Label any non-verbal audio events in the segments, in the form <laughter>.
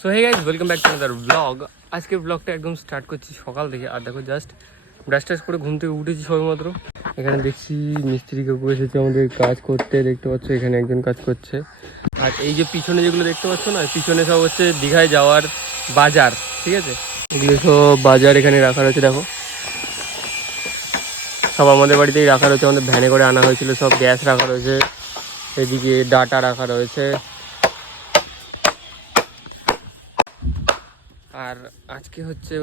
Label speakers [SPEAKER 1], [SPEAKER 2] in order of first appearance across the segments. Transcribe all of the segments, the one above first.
[SPEAKER 1] So hey guys welcome back to other blog আজকের ব্লগটা একদম স্টার্ট করছি সকাল থেকে, আর দেখো জাস্ট ব্রাশ টাশ করে ঘুম থেকে উঠেছি সবেমাত্র। এখানে দেখছি মিস্ত্রি কাকু এসেছে আমাদের কাজ করতে, দেখতে পাচ্ছ এখানে একজন কাজ করছে। আর এই যে পিছনে যেগুলো দেখতে পাচ্ছ না, পিছনে সব হচ্ছে দীঘায় যাওয়ার বাজার, ঠিক আছে? এগুলো সব বাজার এখানে রাখা রয়েছে, দেখো। সব আমাদের বাড়িতেই রাখা রয়েছে, আমাদের ভ্যানে করে আনা হয়েছিল, সব গ্যাস রাখা রয়েছে। এদিকে ডাটা রাখা রয়েছে। আর আজকে হচ্ছে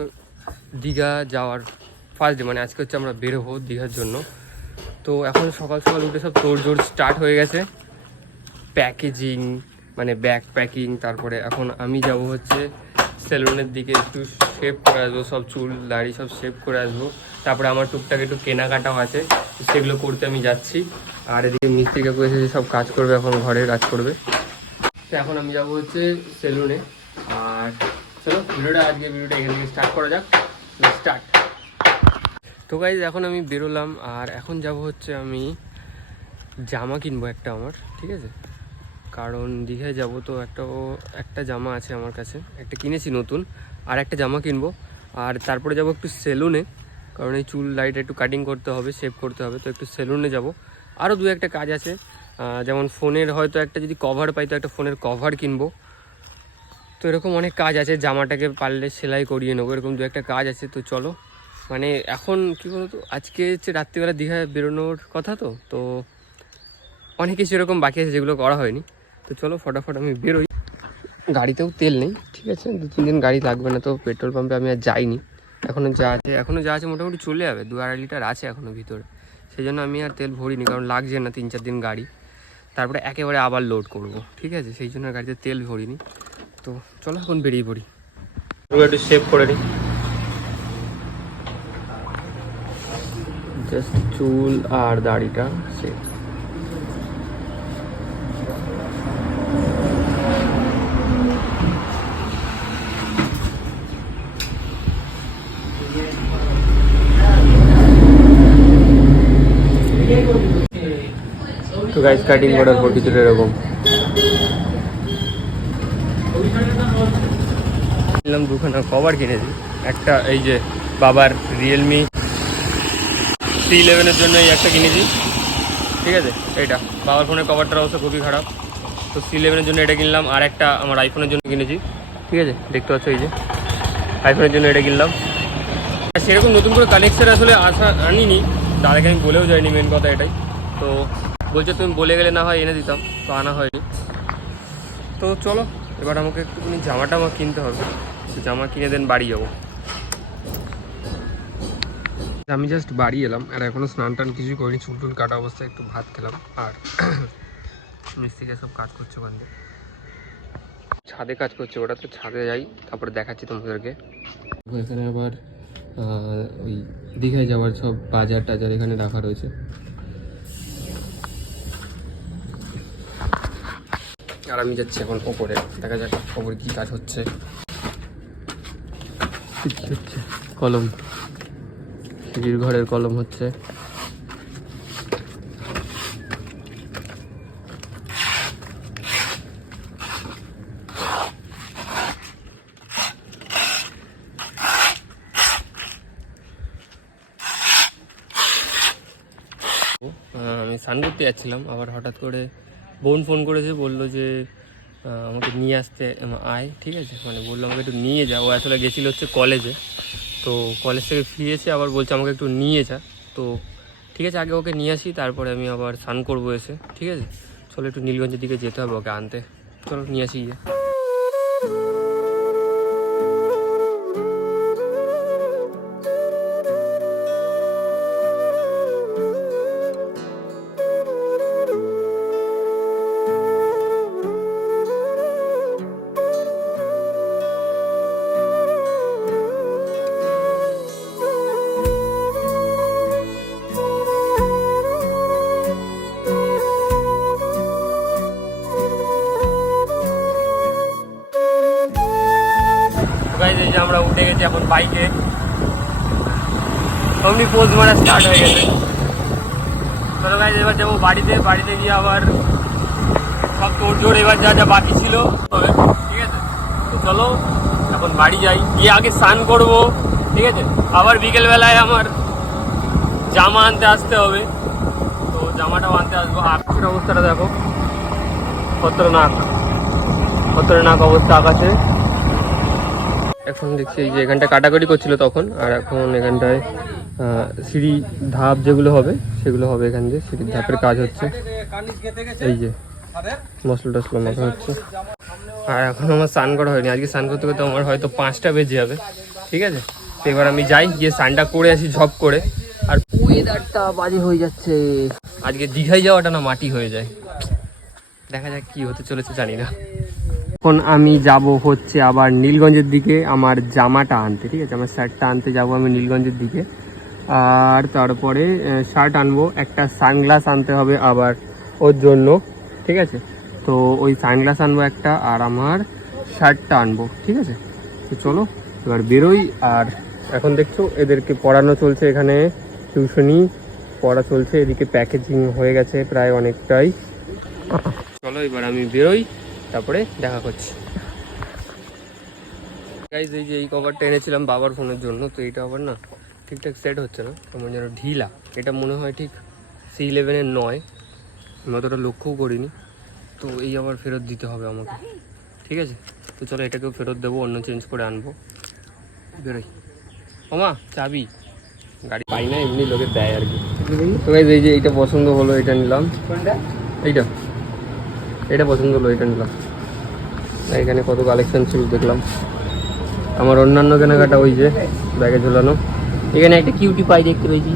[SPEAKER 1] দীঘা যাওয়ার ফার্স্ট ডে মানে আজকে হচ্ছে আমরা বেরোবো দীঘার জন্য। তো এখন সকাল সকাল উঠে সব তোড়জোড় স্টার্ট হয়ে গেছে। প্যাকেজিং মানে ব্যাগ প্যাকিং তারপরে এখন আমি যাব হচ্ছে সেলুনের দিকে একটু শেভ করে আসব, সব চুল, দাড়ি সব শেভ করে আসব। তারপরে আমার টুকটাক একটু কেনাকাটাও আছে সেগুলো করতে আমি যাচ্ছি। আর এদিকে মিস্ত্রি কাকু এসে সব কাজ করবে, এখন ঘরের কাজ করবে। তো এখন আমি যাব হচ্ছে সেলুনে আর ভিডিওটা আজকে ভিডিওটা এখান থেকে স্টার্ট করা যাক। স্টার্ট তো গাইজ এখন আমি বেরোলাম, আর এখন যাব হচ্ছে আমি জামা কিনবো একটা আমার, ঠিক আছে? কারণ দীঘায় যাব তো একটা একটা জামা আছে আমার কাছে, একটা কিনেছি নতুন, আর একটা জামা কিনবো। আর তারপরে যাব একটু সেলুনে কারণ এই চুল লাইট একটু কাটিং করতে হবে শেভ করতে হবে, তো একটু সেলুনে যাব। আরও দু একটা কাজ আছে যেমন ফোনের হয়তো একটা যদি কভার পাই, তো একটা ফোনের কভার কিনবো। তো এরকম অনেক কাজ আছে, জামাটাকে পারলে সেলাই করিয়ে নেব, এরকম দু একটা কাজ আছে, তো চলো। মানে এখন কী বলতো, আজকে হচ্ছে রাত্রিবেলা দীঘায় বেরোনোর কথা তো তো অনেক কিছু এরকম বাকি আছে যেগুলো করা হয়নি। তো চলো ফটাফট আমি বেরোই। গাড়িতেও তেল নেই, ঠিক আছে? দু, তিন দিন গাড়ি লাগবে না তো, পেট্রোল পাম্পে আমি আর যাইনি। এখনও যা আছে এখনও যা আছে মোটামুটি চলে যাবে, দু আড়াই লিটার আছে এখনও ভিতরে। সেই জন্য আমি আর তেল ভরিনি, কারণ লাগছে না তিন চার দিন গাড়ি। তারপরে একেবারে আবার লোড করব, ঠিক আছে? সেই জন্য গাড়িতে তেল ভরিনি। তো চলো এখন বেরিয়ে পড়ি। একটু সেভ করে নিই জাস্ট চুল আর দাড়িটা সেভ তো গাইস কাটিং করার পর কিছুটা এরকম। কিনলাম দুখানা কভার কিনেছি। একটা এই যে বাবার রিয়েলমি সি ইলেভেনের জন্য এই একটা কিনেছি। ঠিক আছে? এইটা। বাবার ফোনের কভারটার অবস্থা খুবই খারাপ। তো সি ইলেভেনের জন্য এটা কিনলাম, আর একটা আমার আইফোনের জন্য কিনেছি। ঠিক আছে? দেখতে পাচ্ছ এই যে। আইফোনের জন্য এটা কিনলাম। আর সেরকম নতুন করে কালেকশন আসলে আসা আনিনি। দাদাকে আমি বলেও যাইনি মেন কথা এটাই। তো বলছে তুমি বলে গেলে না হয় এনে দিতাম, তো আনা হয়নি। তো চলো, এবার আমাকে একটুখানি জামা টামা কিনতে হবে। জামা কিনে দেন বাড়ি যাব। আমি জাস্ট বাড়ি এলাম আর এখনও স্নান টান কিছুই করিনি চুল টুল কাটা অবস্থায় একটু ভাত খেলাম আর <coughs> মিস্ত্রিকে সব কাজ করছে ওখান থেকে ছাদে কাজ করছে ওটা তো ছাদে যাই তারপরে দেখাচ্ছি তোমাদেরকে। এখানে আবার ওই দীঘায় যাওয়ার সব বাজার টাজার এখানে রাখা রয়েছে। আর আমি যাচ্ছি এখন ওপরে দেখা যাক ওপরে কি কাজ হচ্ছে। হচ্ছে কলম। সিঁড়ির ঘরের কলম হচ্ছে। আমি স্নান করতে যাচ্ছিলাম, আবার হঠাৎ করে বোন ফোন করেছে, বলল যে আমাকে নিয়ে আসতে আয়, ঠিক আছে? মানে বলল আমাকে একটু নিয়ে যা। ও আসলে গেছিল হচ্ছে কলেজে তো কলেজ থেকে ফিরেছে আবার বলছে আমাকে একটু নিয়ে যা। তো ঠিক আছে, আগে ওকে নিয়ে আসি, তারপরে আমি আবার স্নান করব এসে, ঠিক আছে? চলো একটু নীলগঞ্জের দিকে যেতে হবে ওকে আনতে। চলো নিয়ে আসি গিয়ে। এই যে আমরা উঠে গেছি এখন বাইকে অমনি পোজ মারা স্টার্ট হয়ে গেছে। চলো গাইজ এবার যাব বাড়িতে। বাড়িতে গিয়ে আবার সব তোর জোর, এবার যা যা বাকি ছিল হবে। ঠিক আছে? তো চলো, এখন বাড়ি যাই। গিয়ে আগে স্নান করব। ঠিক আছে? আবার বিকেল বেলায় আমার জামা আনতে আসতে হবে। তো জামাটাও আনতে আসব। আকাশের অবস্থাটা দেখো। খতরনাক। খতরনাক অবস্থা আকাশে। এখন দেখছি এই যে এখানটা কাটাকাটি করছিল তখন, আর এখন এখানটায় সিঁড়ি ধাপ যেগুলো হবে, সেগুলো হবে এখান দিয়ে। সিঁড়ির ধাপের কাজ হচ্ছে। এই যে, মশলা টসলা মাখা হচ্ছে। আর এখন আমার স্নান করা হয়নি। আজকে স্নান করতে করতে আমার হয়তো পাঁচটা বেজে যাবে। ঠিক আছে? তো এবার আমি যাই, গিয়ে স্নানটা করে আসি ঝপ করে। আর ওয়েদারটা বাজে হয়ে যাচ্ছে। আজকে দীঘায় যাওয়াটা না মাটি হয়ে যায়। দেখা যাক কি হতে চলেছে, জানি না। এখন আমি যাব হচ্ছে আবার নীলগঞ্জের দিকে আমার জামাটা আনতে, ঠিক আছে? আমার শার্টটা আনতে যাব আমি নীলগঞ্জের দিকে। আর তারপরে শার্ট আনব, একটা সানগ্লাস আনতে হবে আবার ওর জন্য, ঠিক আছে? তো ওই সানগ্লাস আনব একটা আর আমার শার্টটা আনব, ঠিক আছে? তো চলো, এবার বেরোই। আর এখন দেখছ, এদেরকে পড়ানো চলছে এখানে, টিউশনি পড়া চলছে, এদিকে প্যাকেজিং হয়ে গেছে প্রায় অনেকটাই। চলো, এবার আমি বেরোই। তারপরে দেখা করছি। গাইজ এই যে এই কভারটা এনেছিলাম বাবার ফোনের জন্য তো এটা আবার না ঠিকঠাক সেট হচ্ছে না। কেমন যেন ঢিলা। এটা মনে হয় ঠিক সি ইলেভেনের নয়। আমি অতটা লক্ষ্যও করিনি। তো এই আবার ফেরত দিতে হবে আমাকে। ঠিক আছে? তো চলো এটাকেও ফেরত দেবো অন্য চেঞ্জ করে আনব। বেরোই। ওমা চাবি। গাড়ি পাই না এমনি লোকে দেয় আর কি। তো এই যে এইটা পছন্দ হলো এটা নিলাম। এইটা। এটা পছন্দ হলো এটা নিলাম। এখানে কত কালেকশন ছিল দেখলাম। আমার অন্যান্য কেনাকাটা ওই যে, ব্যাগে ঝোলানো। এখানে একটা কিউটি পাই দেখতে পেয়েছি।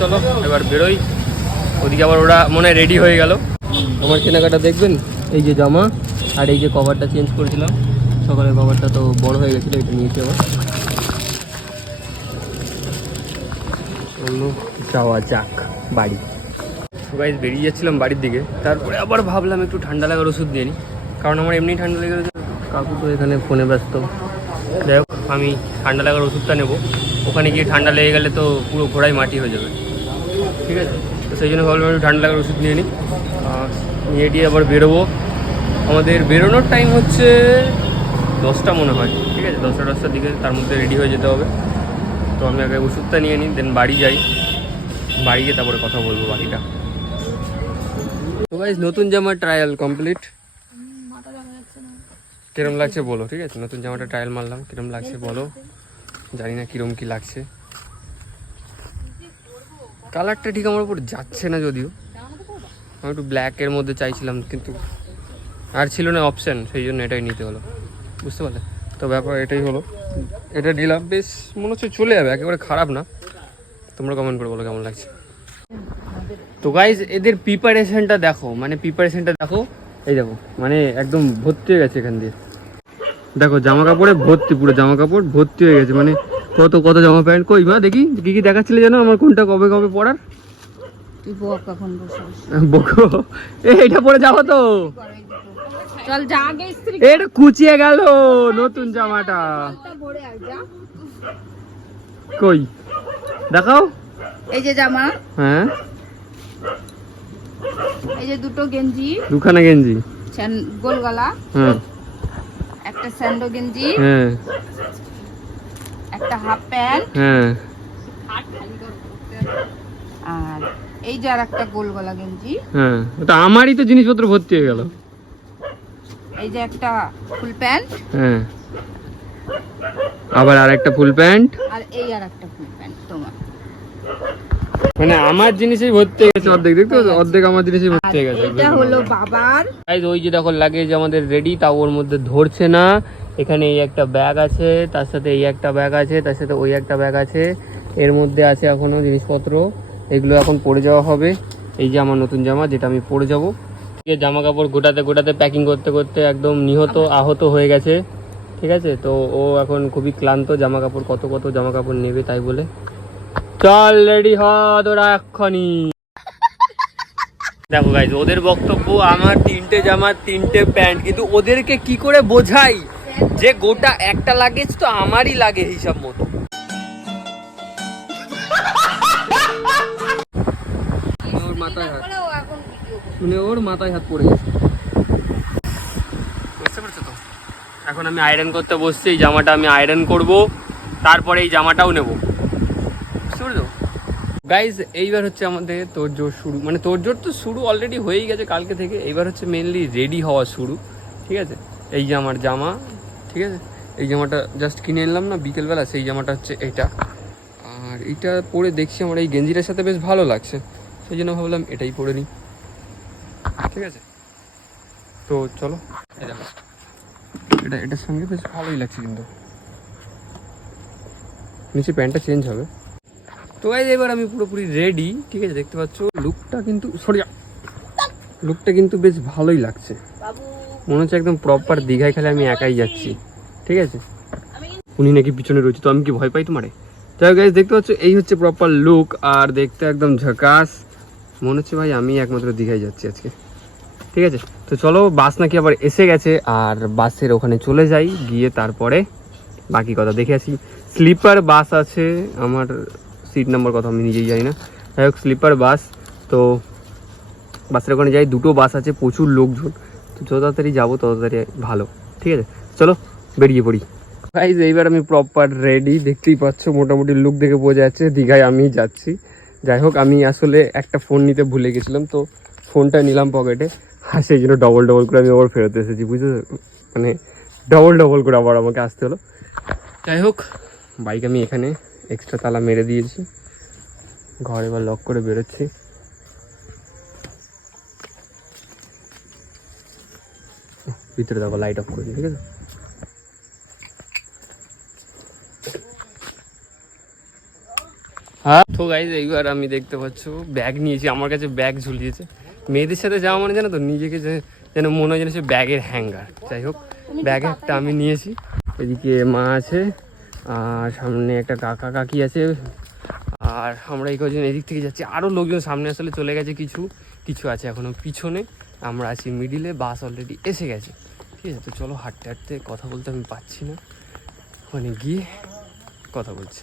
[SPEAKER 1] চলো, এবার বেরোই। ওদিকে আবার ওরা মনে রেডি হয়ে গেল। আমার কেনাকাটা দেখবেন? এই যে জামা আর এই যে কভারটা চেঞ্জ করেছিলাম। সকালের কভারটা তো বড় হয়ে গেছিল, এটা নিয়েছি আবার। অন্য যাওয়া যাক বাড়ি। গাইজ বেরিয়ে যাচ্ছিলাম বাড়ির দিকে। তারপরে আবার ভাবলাম একটু ঠান্ডা লাগার ওষুধ দিয়ে নিই কারণ আমার এমনি ঠান্ডা লেগে গেছে। কাকু তো এখানে ফোনে ব্যস্ত। যাই হোক, আমি ঠান্ডা লাগার ওষুধটা নেব। ওখানে গিয়ে ঠান্ডা লেগে গেলে তো পুরো ঘোড়ায় মাটি হয়ে যাবে। ঠিক আছে? তো সেই জন্য ভাবলাম একটু ঠান্ডা লাগার ওষুধ নিয়ে নিই নিয়ে দিয়ে আবার বেরোবো। আমাদের বেরোনোর টাইম হচ্ছে দশটা মনে হয়। ঠিক আছে? দশটা দশটার দিকে তার মধ্যে রেডি হয়ে যেতে হবে। তো আমি আগে ওষুধটা নিয়ে নিই দেন বাড়ি যাই। বাড়ি গিয়ে তারপরে কথা বলব গাইজ নতুন জামার ট্রায়াল কমপ্লিট কিরম লাগছে বলো, ঠিক আছে? নতুন জামাটা ট্রায়াল মারলাম, কিরম লাগছে বলো? জানি না কিরম কি লাগছে। কালারটা ঠিক আমার উপর যাচ্ছে না যদিও। আমি একটু ব্ল্যাকের মধ্যে চাইছিলাম, কিন্তু আর ছিল না অপশান সেই জন্য এটাই নিতে হলো। বুঝতে পারলে? তো ব্যাপার এটাই হলো। এটা নিলাম বেশ মনে হচ্ছে চলে যাবে একেবারে খারাপ না। তোমরা কমেন্ট করে বলো কেমন লাগছে। তো গাইজ এদের প্রিপারেশনটা দেখো মানে প্রিপারেশনটা দেখো এই দেখো মানে একদম ভর্তি হয়ে গেছে এখান দিয়ে। দেখো জামা কাপড়ে ভর্তি পুরো জামা কাপড় ভর্তি হয়ে গেছে মানে কত কত জামা প্যান্ট। কই বা দেখি কি কি দেখাচ্ছিলে জানো আমার কোনটা কবে কবে পড়ার
[SPEAKER 2] বক
[SPEAKER 1] এটা পরে যাব তো।
[SPEAKER 2] চল যা আগে স্ত্রী
[SPEAKER 1] এটা কুচিয়ে গেল নতুন জামাটা। কই? দেখাও।
[SPEAKER 2] এই যে জামা।
[SPEAKER 1] হ্যাঁ।
[SPEAKER 2] এই যে দুটো গেঞ্জি।
[SPEAKER 1] দুখানা গেঞ্জি।
[SPEAKER 2] গোল গলা
[SPEAKER 1] হ্যাঁ।
[SPEAKER 2] একটা স্যান্ডো গেঞ্জি।
[SPEAKER 1] হ্যাঁ।
[SPEAKER 2] একটা হাফ প্যান্ট।
[SPEAKER 1] হ্যাঁ।
[SPEAKER 2] আর এই যে আর একটা গোল গলা গেঞ্জি।
[SPEAKER 1] হ্যাঁ। ওটা আমারই তো জিনিসপত্র ভর্তি হয়ে গেল।
[SPEAKER 2] এই যে একটা ফুল প্যান্ট।
[SPEAKER 1] হ্যাঁ। আবার আর একটা ফুল প্যান্ট।
[SPEAKER 2] আর এই আর একটা ফুল প্যান্ট তোমার।
[SPEAKER 1] মানে আমার জিনিসই ভর্তি হয়ে গেছে অর্ধেক দেখতে অর্ধেক আমার জিনিসই ভর্তি হয়ে গেছে।
[SPEAKER 2] এটা হলো বাবার।
[SPEAKER 1] ওই যে দেখো লাগেজ আমাদের রেডি তাও ওর মধ্যে ধরছে না। এখানে এই একটা ব্যাগ আছে তার সাথে এই একটা ব্যাগ আছে তার সাথে ওই একটা ব্যাগ আছে। এর মধ্যে আছে এখনও জিনিসপত্র। এগুলো এখন পরে যাওয়া হবে। এই যে আমার নতুন জামা যেটা আমি পরে যাব। জামা কাপড় গোটাতে গোটাতে প্যাকিং করতে করতে একদম নিহত, আহত হয়ে গেছে। ঠিক আছে? তো ও এখন খুবই ক্লান্ত জামা কাপড় কত কত জামা কাপড় নেবে তাই বলে। চল রেডি হ তোরা এক্ষুনি। দেখো গাইজ ওদের বক্তব্য, আমার তিনটে জামা তিনটে প্যান্ট, কিন্তু ওদেরকে কি করে বোঝাই? যে গোটা একটা লাগেজ তো আমারই লাগে হিসাব মতো। মানে ওর মাথায় হাত পড়ে গেছে। বুঝতে তো? এখন আমি আয়রন করতে বসছি, এই জামাটা আমি আয়রন করব, তারপরে এই জামাটাও নেব। বুঝতে গাইজ এইবার হচ্ছে আমাদের তোড়জোড় শুরু। মানে তোড়জোড় তো শুরু অলরেডি হয়েই গেছে কালকে থেকে। এইবার হচ্ছে মেনলি রেডি হওয়া শুরু। ঠিক আছে? এই যে আমার জামা, ঠিক আছে? এই জামাটা জাস্ট কিনে এনলাম না, বিকেলবেলা সেই জামাটা হচ্ছে এটা। আর এটা পরে দেখছি আমার এই গেঞ্জিটার সাথে বেশ ভালো লাগছে। সেই জন্য ভাবলাম এটাই পরে নিই। ঠিক আছে? তো চলো। এটা এটার সঙ্গে বেশ ভালোই লাগছে কিন্তু। নিচে প্যান্টটা চেঞ্জ হবে। তো গাইজ এবার আমি পুরোপুরি রেডি ঠিক আছে? দেখতে পাচ্ছ লুকটা কিন্তু সরি লুকটা কিন্তু বেশ ভালোই লাগছে। মনে হচ্ছে একদম প্রপার দীঘায় খেলে আমি একাই যাচ্ছি। ঠিক আছে? উনি নাকি পিছনে রয়েছে তো আমি কি ভয় পাই তোমারে? যাই গাইজ দেখতে পাচ্ছ এই হচ্ছে প্রপার লুক আর দেখতে একদম ঝাকাস। মনে হচ্ছে ভাই আমি একমাত্র দীঘায় যাচ্ছি আজকে। ঠিক আছে? তো চলো, বাস নাকি আবার এসে গেছে, আর বাসের ওখানে চলে যাই, গিয়ে তারপরে বাকি কথা দেখে আসি। স্লিপার বাস আছে, আমার সিট নাম্বার কথা আমি নিজেই জানি না। যাই হোক, স্লিপার বাস, তো বাসের ওখানে যাই। দুটো বাস আছে, প্রচুর লোকজন। তো যত তাড়াতাড়ি যাব, তত তাড়াতাড়ি ভালো। ঠিক আছে? চলো, বেরিয়ে পড়ি। গাইজ এইবার আমি প্রপার রেডি দেখতেই পাচ্ছ, মোটামুটি লুক দেখে বোঝা যাচ্ছে, দীঘায় আমি যাচ্ছি। যাই হোক আমি আসলে একটা ফোন নিতে ভুলে গেছিলাম, তো ফোনটা নিলাম পকেটে আর সেই জন্য ডবল ডবল করে আমি আবার ফেরত এসেছি বুঝতে মানে ডবল ডবল করে আবার আমাকে আসতে হলো। যাই হোক বাইক আমি এখানে এক্সট্রা তালা মেরে দিয়েছি। ঘর এবার লক করে বেরোচ্ছি। ভিতরে দেখো লাইট অফ করে ঠিক আছে? তো গাইজ এইবার আমি দেখতে পাচ্ছ ব্যাগ নিয়েছি আমার কাছে ব্যাগ ঝুলিয়েছে। মেয়েদের সাথে যাওয়া মানে জানো তো নিজেকে যেন মনে হয় যেন সে ব্যাগের হ্যাঙ্গার যাই হোক ব্যাগ একটা আমি নিয়েছি। এদিকে মা আছে আর সামনে একটা কাকা কাকি আছে। আর আমরা এই কজন এদিক থেকে যাচ্ছি। আরও লোকজন সামনে আসলে চলে গেছে কিছু কিছু আছে এখনও পিছনে। আমরা আছি মিডিলে বাস অলরেডি এসে গেছে। ঠিক আছে তো চলো হাঁটতে হাঁটতে কথা বলতে আমি পাচ্ছি না। ওখানে গিয়ে কথা বলছি।